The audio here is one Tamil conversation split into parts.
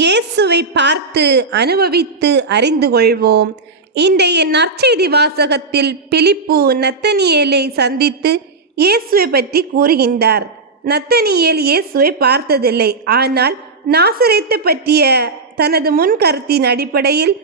இயேசுவை பார்த்து அனுபவித்து அறிந்து கொள்வோம். இன்றைய நற்செய்தி வாசகத்தில் பிலிப்பு நத்தனியேலை சந்தித்து இயேசுவை பற்றி கூறுகின்றார். நத்தனியேல் இயேசுவை பார்த்ததில்லை. ஆனால் நாசரேத்தை பற்றிய தனது முன்கருத்தின் அடிப்படையில்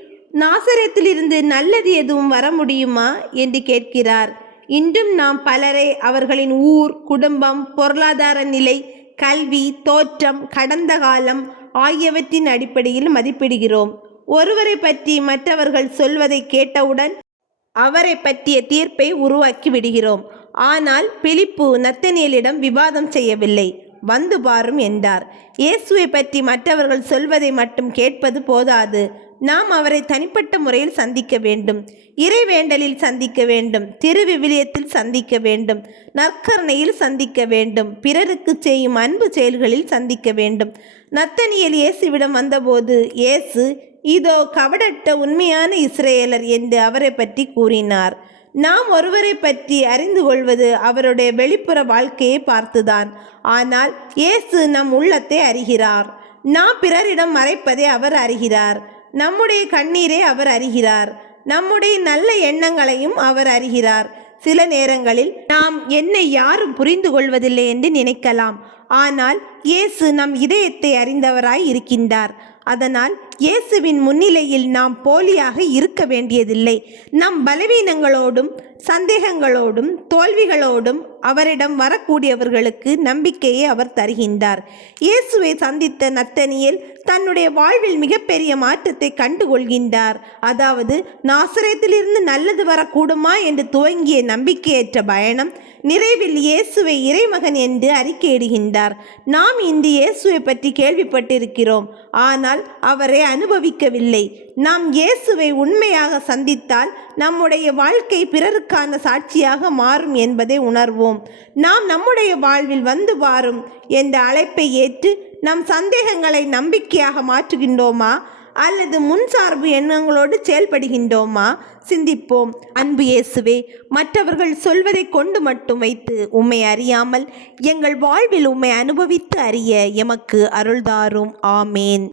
நாசரேத்திலிருந்து நல்லது எதுவும் வர முடியுமா என்று கேட்கிறார். இன்றும் நாம் பலரை அவர்களின் ஊர், குடும்பம், பொருளாதார நிலை, கல்வி, தோற்றம், கடந்த காலம் ஆகியவற்றின் அடிப்படையில் மதிப்பிடுகிறோம். ஒருவரை பற்றி மற்றவர்கள் சொல்வதை கேட்டவுடன் அவரை பற்றிய தீர்ப்பை உருவாக்கி விடுகிறோம். ஆனால் பிலிப்பு நத்தனியேலிடம் விவாதம் செய்யவில்லை. வந்து பாரும் என்றார். இயேசுவை பற்றி மற்றவர்கள் சொல்வதை மட்டும் கேட்பது போதாது. நாம் அவரை தனிப்பட்ட முறையில் சந்திக்க வேண்டும். இறைவேண்டலில் சந்திக்க வேண்டும். திருவிவிலியத்தில் சந்திக்க வேண்டும். நற்கருணையில் சந்திக்க வேண்டும். பிறருக்கு செய்யும் அன்பு செயல்களில் சந்திக்க வேண்டும். நத்தனியேல் இயேசுவிடம் வந்தபோது இயேசு, இதோ கபடற்ற உண்மையான இஸ்ரேலர் என்று அவரை பற்றி கூறினார். நாம் ஒருவரை பற்றி அறிந்து கொள்வது அவருடைய வெளிப்புற வாழ்க்கையை பார்த்துதான். ஆனால் இயேசு நம் உள்ளத்தை அறிகிறார். நாம் பிறரிடம் மறைப்பதை அவர் அறிகிறார். நம்முடைய கண்ணீரை அவர் அறிகிறார். நம்முடைய நல்ல எண்ணங்களையும் அவர் அறிகிறார். சில நேரங்களில் நாம் என்னை யாரும் புரிந்து கொள்வதில்லை என்று நினைக்கலாம். ஆனால் இயேசு நம் இதயத்தை அறிந்தவராய் இருக்கின்றார். அதனால் இயேசுவின் முன்னிலையில் நாம் போலியாக இருக்க வேண்டியதில்லை. நம் பலவீனங்களோடும் சந்தேகங்களோடும் தோல்விகளோடும் அவரிடம் வரக்கூடியவர்களுக்கு நம்பிக்கையை அவர் தருகின்றார். இயேசுவை சந்தித்த நத்தனியேல் தன்னுடைய வாழ்வில் மிகப்பெரிய மாற்றத்தை கண்டுகொள்கின்றார். அதாவது நாசரேத்திலிருந்து நல்லது வரக்கூடுமா என்று துவங்கிய நம்பிக்கையற்ற பயணம் நிறைவில் இயேசுவை இறைமகன் என்று அறிக்கையிடுகின்றார். நாம் இன்று இயேசுவை பற்றி கேள்விப்பட்டிருக்கிறோம். ஆனால் அவரை அனுபவிக்கவில்லை. நாம் இயேசுவை உண்மையாக சந்தித்தால் நம்முடைய வாழ்க்கை பிறருக்கான சாட்சியாக மாறும் என்பதை உணர்வோம். நாம் நம்முடைய வாழ்வில் வந்து பாரும் என்ற அழைப்பை ஏற்று நம் சந்தேகங்களை நம்பிக்கையாக மாற்றுகின்றோமா அல்லது முன்சார்பு எண்ணங்களோடு செயல்படுகின்றோமா? சிந்திப்போம். அன்பு இயேசுவே, மற்றவர்கள் சொல்வதை கொண்டு மட்டும் வைத்து உம்மை அறியாமல் எங்கள் வாழ்வில் உம்மை அனுபவித்து அறிய எமக்கு அருள்தாரும். ஆமேன்.